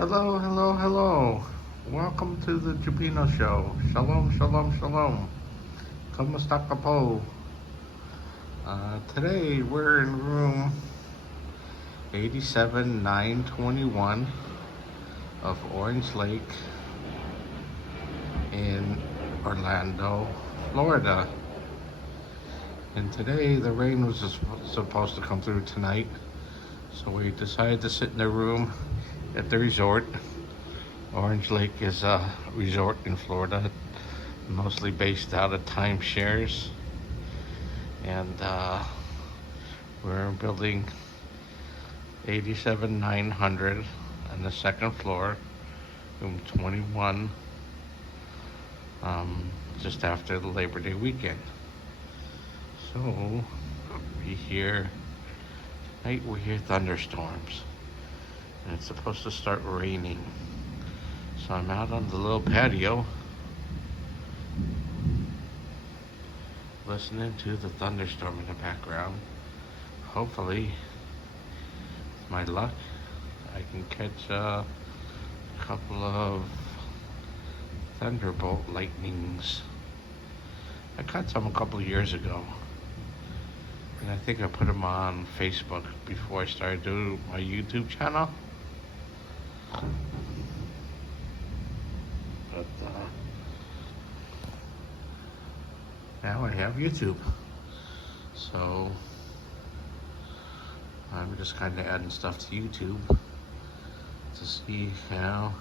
Hello, hello, hello. Welcome to the JewPino Show. Shalom, shalom, shalom. Kamusta ka po? Today we're in room 87921 of Orange Lake in Orlando, Florida. And today the rain was supposed to come through tonight, so we decided to sit in the room at the resort. Orange Lake is a resort in Florida, mostly based out of timeshares. And we're in building 87900 on the second floor, room 21, just after the Labor Day weekend. So we hear tonight we hear thunderstorms, and it's supposed to start raining. So I'm out on the little patio listening to the thunderstorm in the background. Hopefully, with my luck, I can catch a couple of thunderbolt lightnings. I caught some a couple of years ago, and I think I put them on Facebook before I started doing my YouTube channel. But now I have YouTube, so I'm just kind of adding stuff to YouTube to see how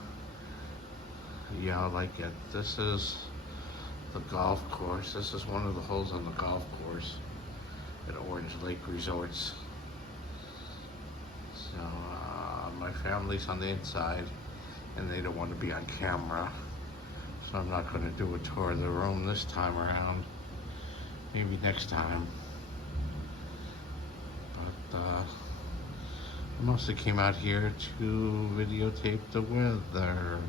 y'all like it. This is the golf course. This is one of the holes on the golf course at Orange Lake Resorts. So my family's on the inside, and they don't want to be on camera, so I'm not going to do a tour of the room this time around. Maybe next time. But I mostly came out here to videotape the weather.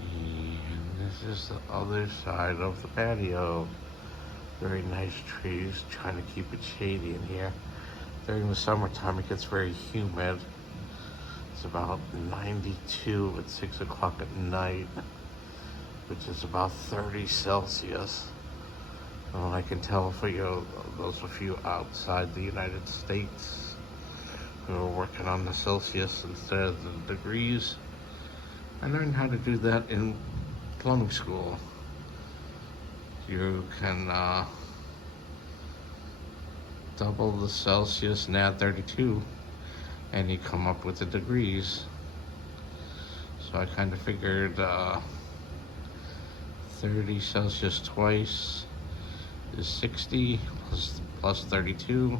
And this is the other side of the patio. Very nice trees, trying to keep it shady in here. During the summertime it gets very humid. It's about 92 at 6 o'clock at night, which is about 30 Celsius. Well, I can tell for those of you outside the United States who are working on the Celsius instead of the degrees. I learned how to do that in plumbing school. You can double the Celsius and add 32, and you come up with the degrees. So I kind of figured 30 Celsius twice is 60, plus 32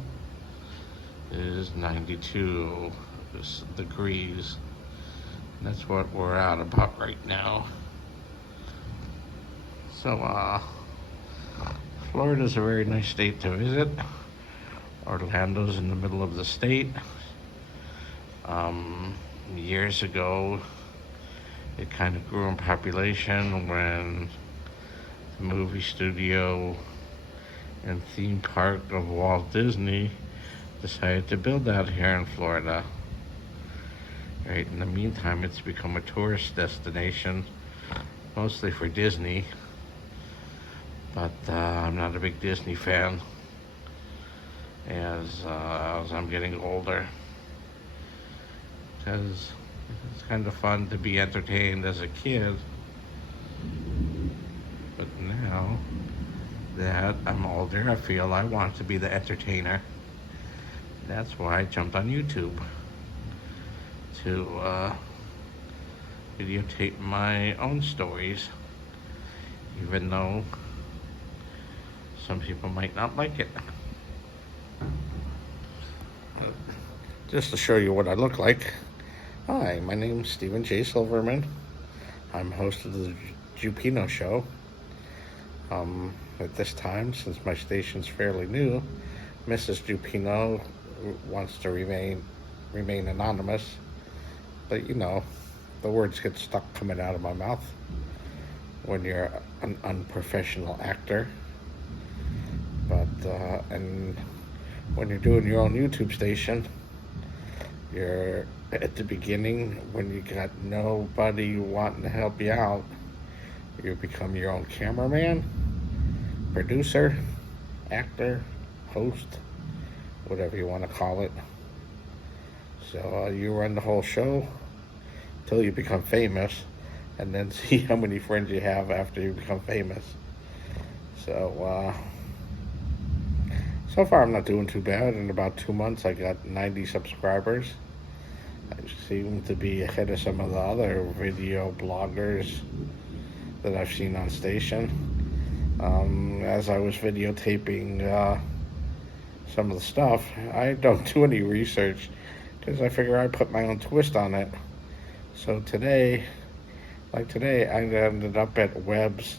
is 92 degrees. And that's what we're at about right now. So Florida's a very nice state to visit. Orlando's in the middle of the state. Years ago, it kind of grew in population when the movie studio and theme park of Walt Disney decided to build out here in Florida. Right, in the meantime, it's become a tourist destination, mostly for Disney. But I'm not a big Disney fan, as I'm getting older. Because it's kind of fun to be entertained as a kid. But now that I'm older, I feel I want to be the entertainer. That's why I jumped on YouTube to videotape my own stories, even though some people might not like it. Just to show you what I look like. Hi, my name's Stephen J. Silverman. I'm host of the JewPino Show. At this time, since my station's fairly new, Mrs. JewPino wants to remain anonymous. But you know, the words get stuck coming out of my mouth when you're an unprofessional actor. But and when you're doing your own YouTube station, You're at the beginning when you got nobody wanting to help you out. You become your own cameraman, producer, actor, host, whatever you want to call it. So you run the whole show till you become famous, and then see how many friends you have after you become famous. So, so far I'm not doing too bad. In about 2 months, I got 90 subscribers. I seem to be ahead of some of the other video bloggers that I've seen on station. As I was videotaping some of the stuff, I don't do any research because I figure I put my own twist on it. So today, I ended up at Webb's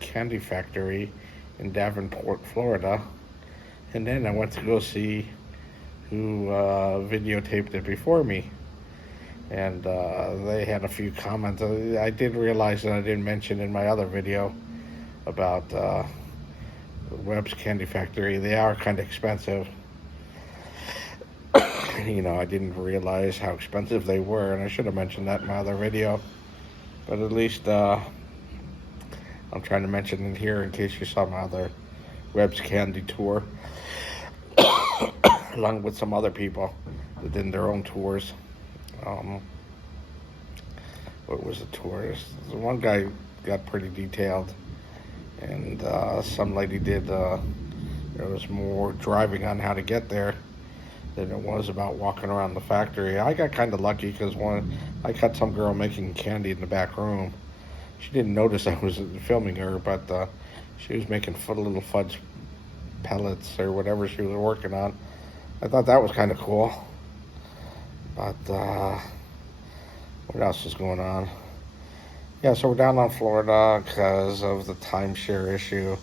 Candy Factory in Davenport, Florida. And then I went to go see who videotaped it before me. And they had a few comments. I did realize that I didn't mention in my other video about Webb's Candy Factory. They are kind of expensive. You know, I didn't realize how expensive they were, and I should have mentioned that in my other video. But at least I'm trying to mention it here in case you saw my other Webb's Candy tour, along with some other people that did their own tours. What was the tours? The one guy got pretty detailed, and some lady did. There was more driving on how to get there than it was about walking around the factory. I got kind of lucky because I caught some girl making candy in the back room. She didn't notice I was filming her, but she was making little fudge pellets or whatever she was working on. I thought that was kind of cool. But what else is going on? Yeah, so we're down on Florida because of the timeshare issue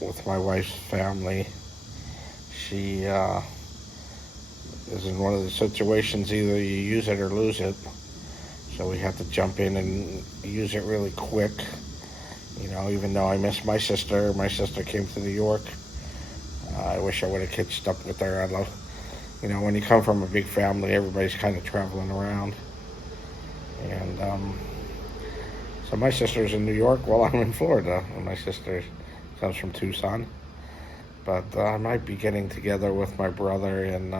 with my wife's family. She is in one of the situations, either you use it or lose it. So we had to jump in and use it really quick. You know, even though I miss my sister came to New York. I wish I would have catched up with her. You know, when you come from a big family, everybody's kind of traveling around. And so my sister's in New York while I'm in Florida. And my sister comes from Tucson. But I might be getting together with my brother in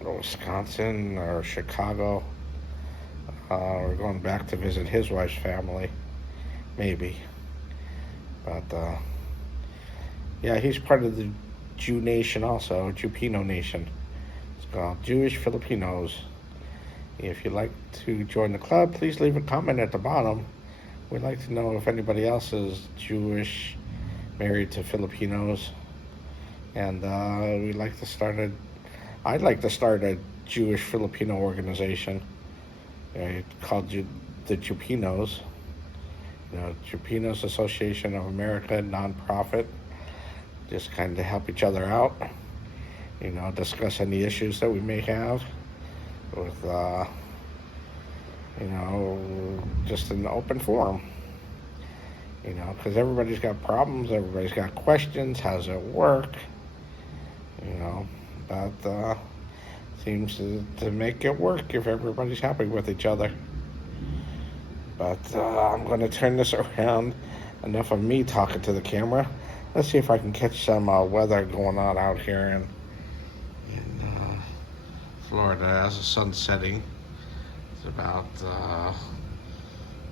Wisconsin or Chicago. We're going back to visit his wife's family, maybe. But yeah, he's part of the Jew Nation also, JewPino Nation. It's called Jewish Filipinos. If you'd like to join the club, please leave a comment at the bottom. We'd like to know if anybody else is Jewish, married to Filipinos. And I'd like to start a Jewish Filipino organization called the JewPinos. You know, JewPinos Association of America, nonprofit. Just kind of help each other out. You know, discuss any issues that we may have with, you know, just an open forum. You know, because everybody's got problems, everybody's got questions. How's it work? You know, but seems to make it work if everybody's happy with each other. But I'm going to turn this around. Enough of me talking to the camera. Let's see if I can catch some weather going on out here in Florida as the sun's setting. It's about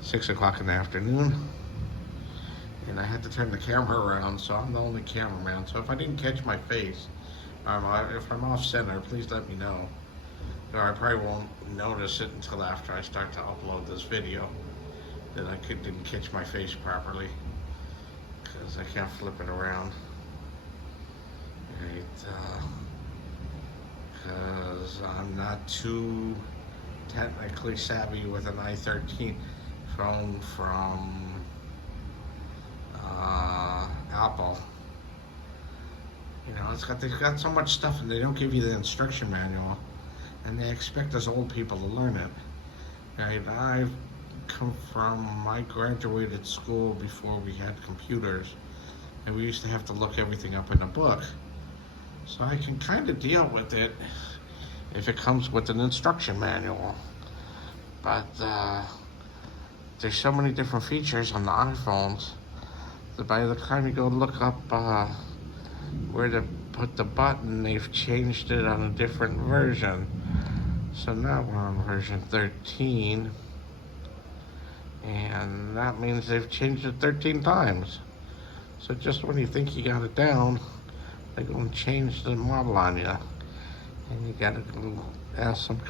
6 o'clock in the afternoon. And I had to turn the camera around, so I'm the only cameraman. So if I didn't catch my face, if I'm off center, please let me know. Or I probably won't notice it until after I start to upload this video that I didn't catch my face properly, because I can't flip it around. Right, because I'm not too technically savvy with an i13 phone from Apple. You know, they've got so much stuff, and they don't give you the instruction manual, and they expect us old people to learn it. Right? I graduated school before we had computers, and we used to have to look everything up in a book. So I can kind of deal with it if it comes with an instruction manual. But there's so many different features on the iPhones that by the time you go look up where to put the button, they've changed it on a different version. So now we're on version 13, and that means they've changed it 13 times. So just when you think you got it down, they're going to change the model on you. And you got to go ask some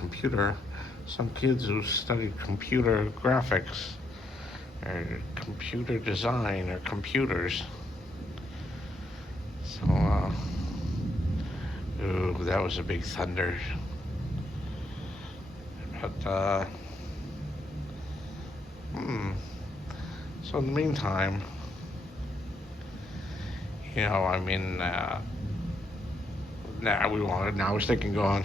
kids who studied computer graphics or computer design or computers. So, ooh, that was a big thunder. But, so in the meantime, you know, I mean, now I was thinking going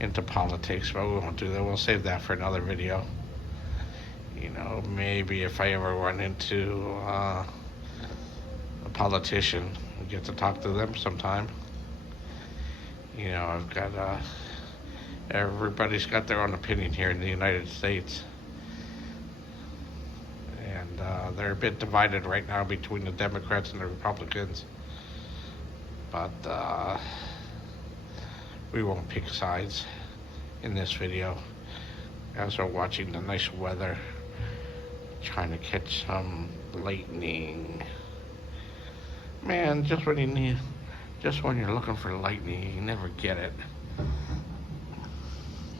into politics, but we won't do that. We'll save that for another video. You know, maybe if I ever run into a politician, we get to talk to them sometime. You know, I've got everybody's got their own opinion here in the United States, and they're a bit divided right now between the Democrats and the Republicans. But we won't pick sides in this video, as we're watching the nice weather, trying to catch some lightning. Man, just when you're looking for lightning, you never get it.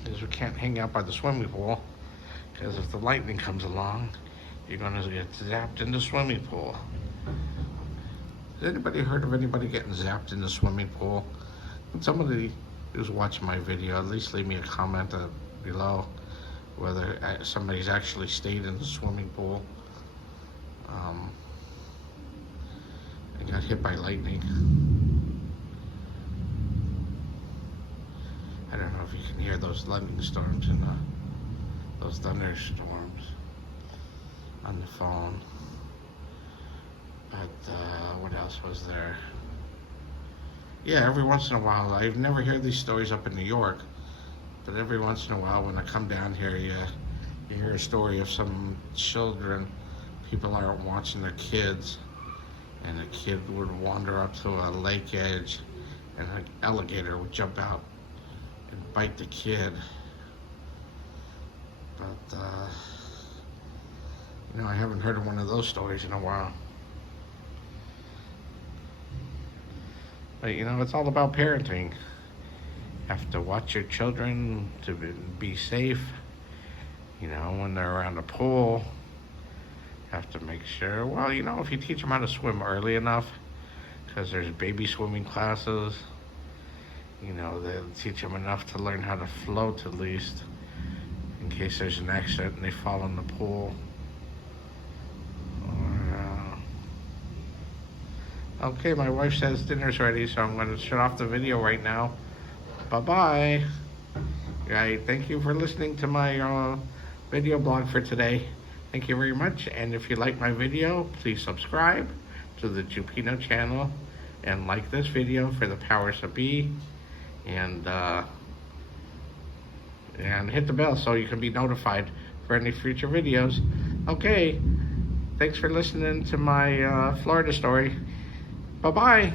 Because we can't hang out by the swimming pool, because if the lightning comes along, you're gonna get zapped in the swimming pool. Has anybody heard of anybody getting zapped in the swimming pool? Can somebody who's watching my video at least leave me a comment below whether somebody's actually stayed in the swimming pool and got hit by lightning. I don't know if you can hear those lightning storms and those thunderstorms on the phone. But what else was there? Yeah, every once in a while, I've never heard these stories up in New York, but every once in a while when I come down here, you hear a story of some children, people aren't watching their kids, and a kid would wander up to a lake edge, and an alligator would jump out and bite the kid. But, you know, I haven't heard of one of those stories in a while. But, you know, it's all about parenting. You have to watch your children to be safe. You know, when they're around a pool, you have to make sure, well, you know, if you teach them how to swim early enough, because there's baby swimming classes, you know, they'll teach them enough to learn how to float at least, in case there's an accident and they fall in the pool. Okay, my wife says dinner's ready, so I'm going to shut off the video right now. Bye-bye. Right, thank you for listening to my video blog for today. Thank you very much, and if you like my video, please subscribe to the JewPino channel and like this video for the powers that be, and hit the bell so you can be notified for any future videos. Okay, thanks for listening to my Florida story. Bye-bye.